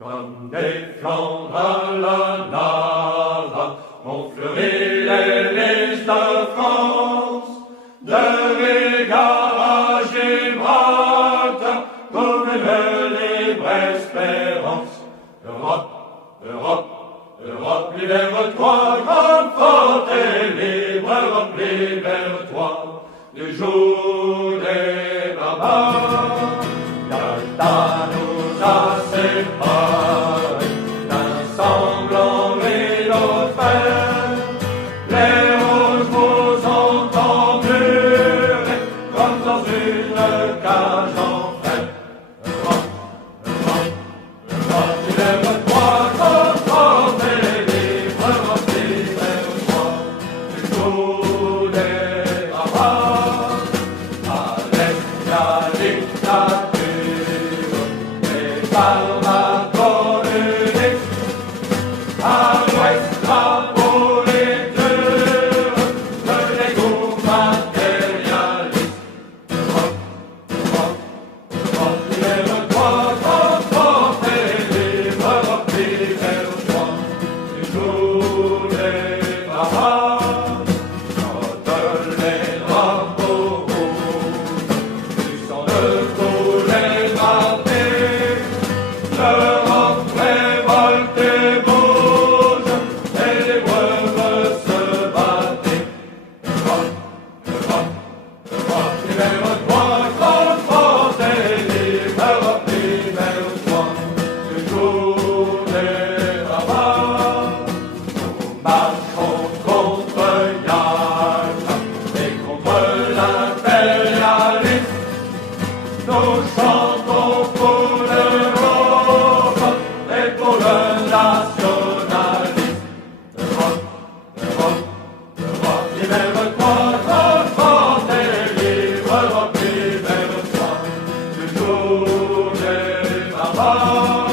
Comme des Flandres à la lave, ont fleuri les listes de France, de Riga à Gibraltar, comme une libre espérance. Europe, Europe, Europe, libère-toi, grande, forte et libre, Europe, libère-toi, du joug des barbares. Yalta nous a séparés d'un sanglant rideau de fer. Les rouges vous ont emmurés comme dans une cage en fer. Europe, Europe, Europe, libère-toi, grande, forte et libre, Europe, libère-toi, du joug des barbares. À l'est, la dictature, barbares communistes, à l'ouest la pourriture de l'égout matérialiste. Europe, Europe, Europe, libère-toi, grande, forte et libre, Europe, libère-toi, du joug des barbares. Quand les drapeaux rouges du sang de tous les baptés, l'Europe révolte et bouge, et les breuves se battent. Europe, Europe, Europe, libère-toi, grande, forte et libre, Europe, libère-toi, du joug des barbares. Nous marchons contre Yalta et contre l'impérialisme. Nous chantons pour l'Europe et pour le nationalisme. Europe, Europe, Europe, libère-toi, grande, forte et libre, Europe, libère-toi, du joug des barbares.